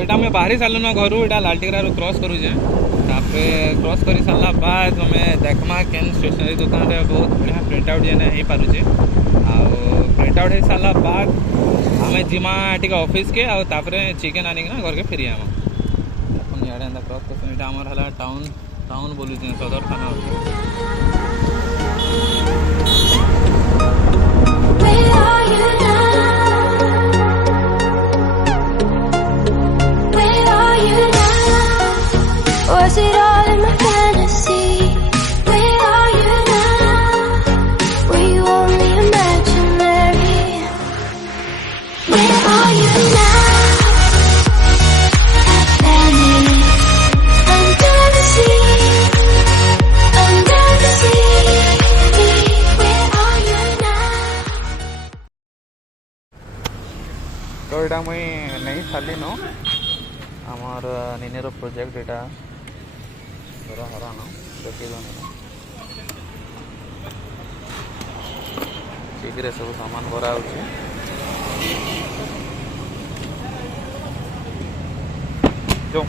एटा मैं बाहरी सारे न घर एटा लालटिगरा क्रॉस करूचे तापर क्रॉस कर सारा बाद हमें देखमा केन स्टेशनरी दुकान रे बहुत बढ़िया प्रिंट आउट जेने हो पारुचे आउ प्रिंट आउट हो सारा बाद हमें जिमा टिके ऑफिस के आउ तापर चिकन आनी ना घर के फेरी आमा अपन याडे अंदा क्रॉस कर एटा हमर हला टाउन टाउन बोलुचे सदर थाना Was it all in my fantasy? Where are you now? Were you only imaginary? Where are you now? Under the sea, under the sea. Where are you now? तो एटा मुई नहीं खाली no आमार निनेरो project एटा हरा हरा ना शीघ्र सब सामान भरा होचे जो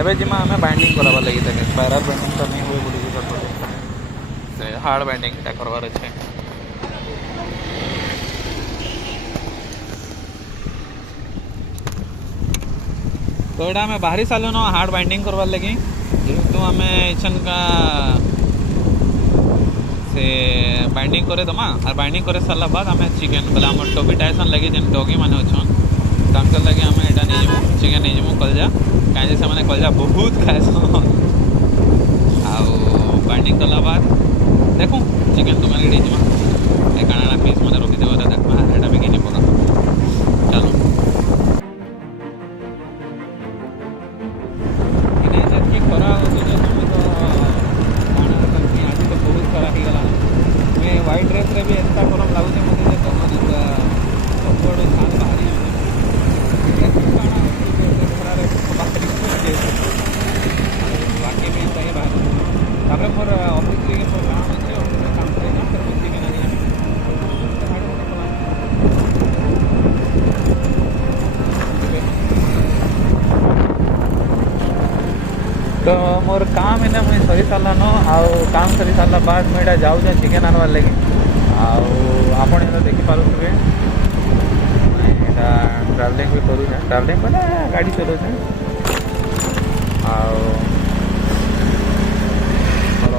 एबे जिमा हमें बाइंडिंग कराबा लगी तक स्पाइरल बाइंडिंग तो नहीं हुए बोली से हार्ड बाइंडिंग टा करवार छै तो एटा हमें बाहरी सालो न हार्ड बाइंडिंग करवार लगी जेहेतु आम इछन का से बाइंडिंग करे दमा और बाइंडिंग करे सारा बाद आम चिकेन बोले आम टोपी टाइसन लगे जेन डॉगी मैंने अच्छन तांकर लगे आम एटा नहीं जीमु चिकेन नहीं जीमु कलजा कहीं से मैंने कलजा बहुत खाएसन आउ बाइंडिंग कला बाद देखूँ चिकेन तुम रेडी जीमा ए काना पीस मैंने रखीदेव देखा एटा भी किनी पका चलो व्हाइट ड्रेस रे भी एंता गरम लगुचे मते दम दुर्गा सबड़ खान बाहरी बाकी में सही बाहर तापर मोर ऑफिस के काम अच्छे ऑफिस काम करे ना फिर मुझे के नहीं तो मोर काम इना मुझे सरी सारा न आउ काम सरी सारा बाद मुझे जाऊँ चिकेन आनवार लगे आप देखिपे ट्रावेलिंग भी करूँ ट्रावेलिंग मैंने गाड़ी चलाऊे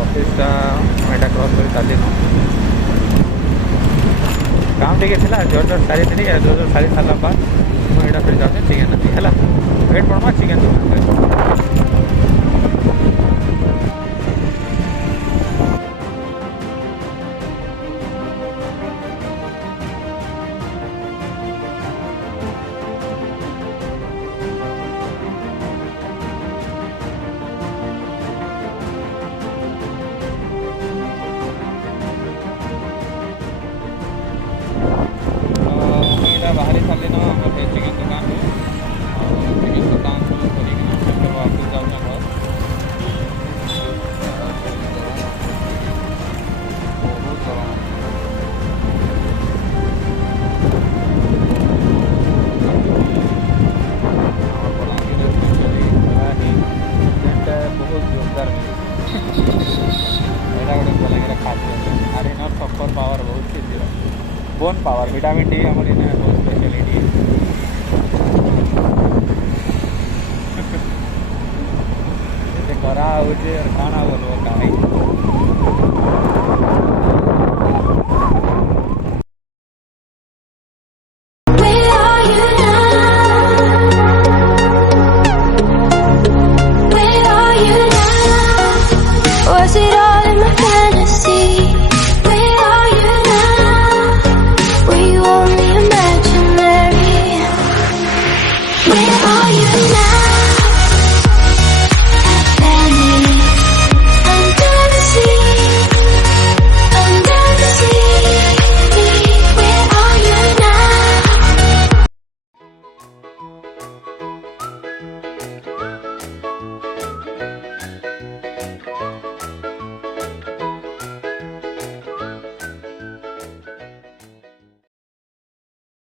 ऑफिसटा मुझे क्रॉस कर चली काम टे जोर जोर सारी थी जोर जोर सारी सारा बाद मुझे फिर जाऊँ चिकेन है वेट पड़ा चिकेन